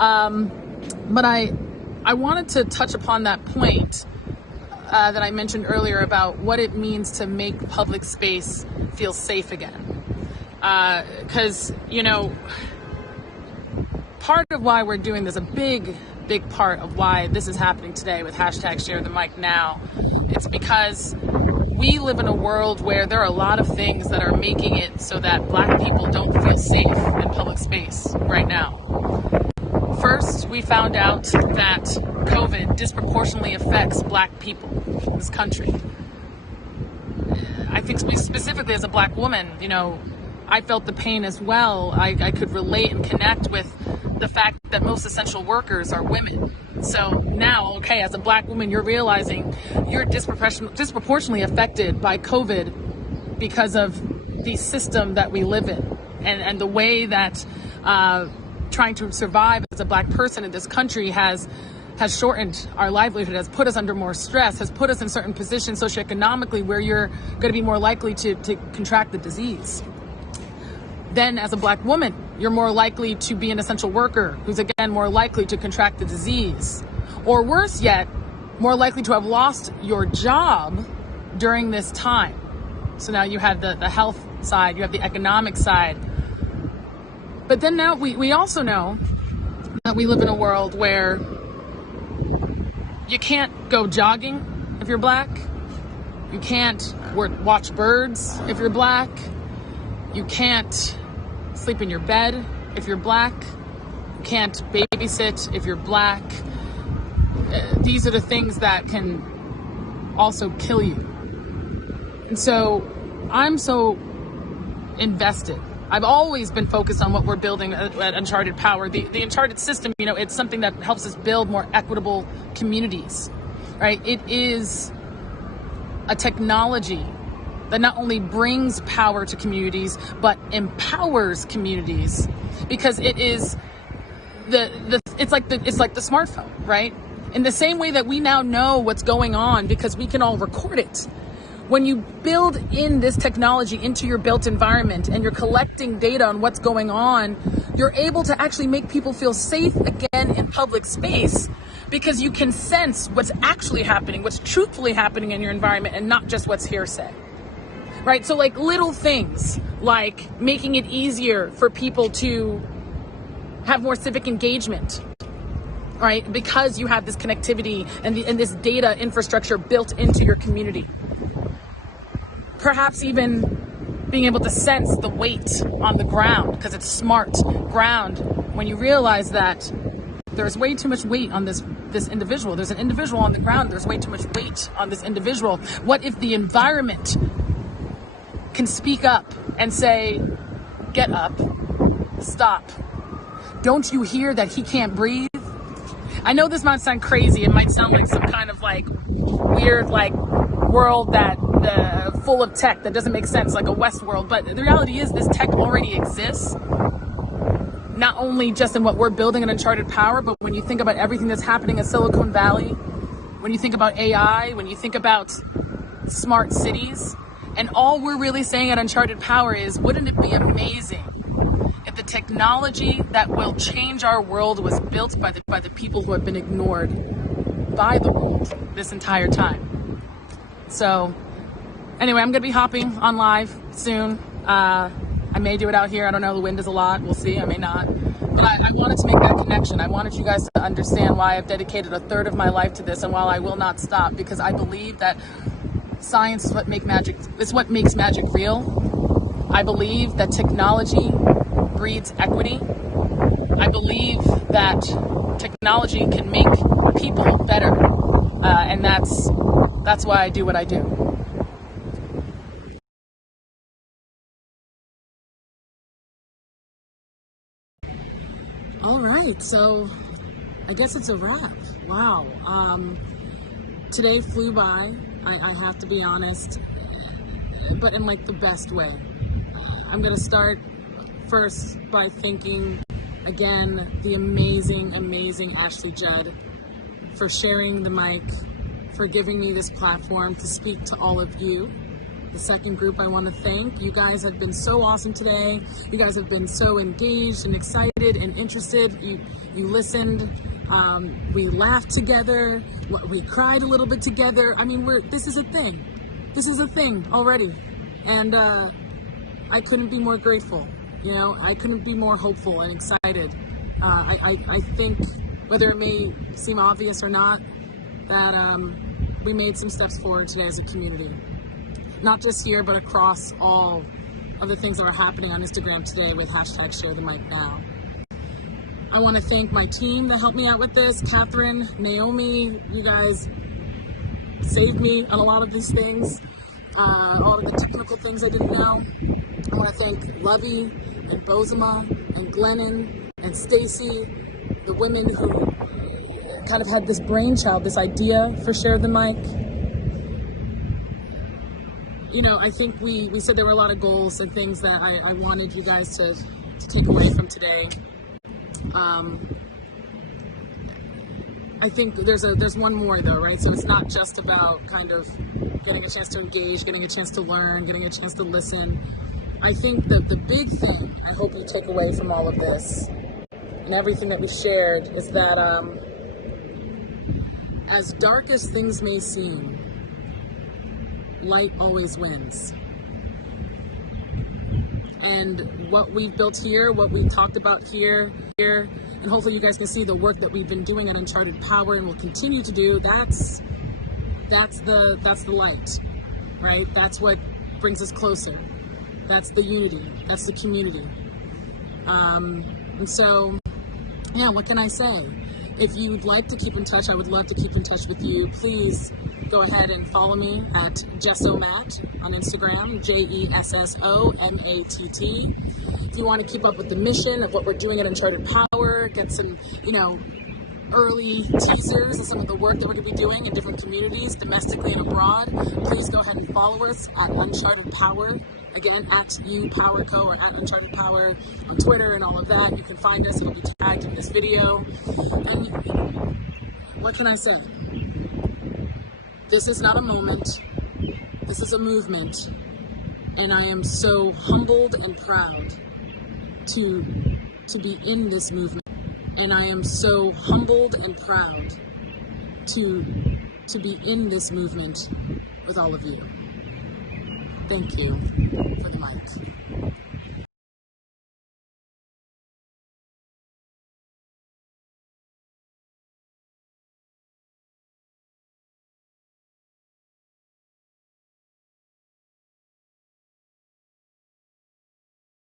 But I wanted to touch upon that point that I mentioned earlier about what it means to make public space feel safe again. Because, you know, part of why we're doing this, a big part of why this is happening today with hashtag Share the Mic Now, it's because we live in a world where there are a lot of things that are making it so that Black people don't feel safe in public space right now. First, we found out that COVID disproportionately affects Black people in this country. I think specifically as a Black woman, you know, I felt the pain as well. I could relate and connect with the fact that most essential workers are women. So now, okay, as a Black woman, you're realizing you're disproportionately affected by COVID because of the system that we live in and the way that trying to survive as a Black person in this country has shortened our livelihood, has put us under more stress, has put us in certain positions socioeconomically where you're going to be more likely to contract the disease. Then as a Black woman, you're more likely to be an essential worker who's again more likely to contract the disease. Or worse yet, more likely to have lost your job during this time. So now you have the health side, you have the economic side. But then now we also know that we live in a world where you can't go jogging if you're Black. You can't watch birds if you're Black. You can't sleep in your bed if you're Black. You can't babysit if you're Black. These are the things that can also kill you. And so I'm so invested. I've always been focused on what we're building at Uncharted Power. The Uncharted system, you know, it's something that helps us build more equitable communities, right? It is a technology that not only brings power to communities, but empowers communities, because it is it's like the smartphone, right? In the same way that we now know what's going on because we can all record it. When you build in this technology into your built environment and you're collecting data on what's going on, you're able to actually make people feel safe again in public space because you can sense what's actually happening, what's truthfully happening in your environment and not just what's hearsay. Right? So like little things like making it easier for people to have more civic engagement, right? Because you have this connectivity and this data infrastructure built into your community. Perhaps even being able to sense the weight on the ground because it's smart ground when you realize that there's way too much weight on this individual. There's an individual on the ground. There's way too much weight on this individual. What if the environment can speak up and say, get up, stop. Don't you hear that he can't breathe? I know this might sound crazy. It might sound like some kind of like weird like world that full of tech that doesn't make sense, like a West world. But the reality is this tech already exists. Not only just in what we're building in Uncharted Power, but when you think about everything that's happening in Silicon Valley, when you think about AI, when you think about smart cities, and all we're really saying at Uncharted Power is, wouldn't it be amazing if the technology that will change our world was built by the people who have been ignored by the world this entire time? So anyway, I'm going to be hopping on live soon. I may do it out here. I don't know. The wind is a lot. We'll see. I may not. But I wanted to make that connection. I wanted you guys to understand why I've dedicated a third of my life to this and while I will not stop, because I believe that science is what makes magic real. I believe that technology breeds equity. I believe that technology can make people better. And that's why I do what I do. All right, so I guess it's a wrap. Wow. Today flew by, I have to be honest, but in like the best way. I'm gonna start first by thanking again the amazing Ashley Judd for sharing the mic, for giving me this platform to speak to all of you. The second group I want to thank. You guys have been so awesome today. You guys have been so engaged and excited and interested. You listened. We laughed together. We cried a little bit together. I mean, this is a thing. This is a thing already. And I couldn't be more grateful. You know, I couldn't be more hopeful and excited. I think, whether it may seem obvious or not, that we made some steps forward today as a community. Not just here, but across all of the things that are happening on Instagram today with #ShareTheMic.Now. I want to thank my team that helped me out with this. Catherine, Naomi, you guys saved me on a lot of these things. All of the technical things I didn't know. I want to thank Lovey and Bozema and Glennon and Stacy, the women who kind of had this brainchild, this idea for Share the Mic. You know, I think we said there were a lot of goals and things that I wanted you guys to take away from today. I think there's one more though, right? So it's not just about kind of getting a chance to engage, getting a chance to learn, getting a chance to listen. I think that the big thing I hope you take away from all of this and everything that we've shared is that as dark as things may seem, light always wins. And what we've built here, what we talked about here, and hopefully you guys can see the work that we've been doing at Uncharted Power and will continue to do, that's the light, right? That's what brings us closer. That's the unity, that's the community. And so, yeah, what can I say? If you'd like to keep in touch, I would love to keep in touch with you. Please go ahead and follow me at Jessomatt on Instagram, JESSOMATT. If you want to keep up with the mission of what we're doing at Uncharted Power, get some, early teasers of some of the work that we're going to be doing in different communities, domestically and abroad, please go ahead and follow us at Uncharted Power. Again, at UPowerCo or at Uncharted Power on Twitter and all of that. You can find us. It'll be tagged in this video. And what can I say? This is not a moment. This is a movement. And I am so humbled and proud to be in this movement. And I am so humbled and proud to be in this movement with all of you. Thank you for the mic.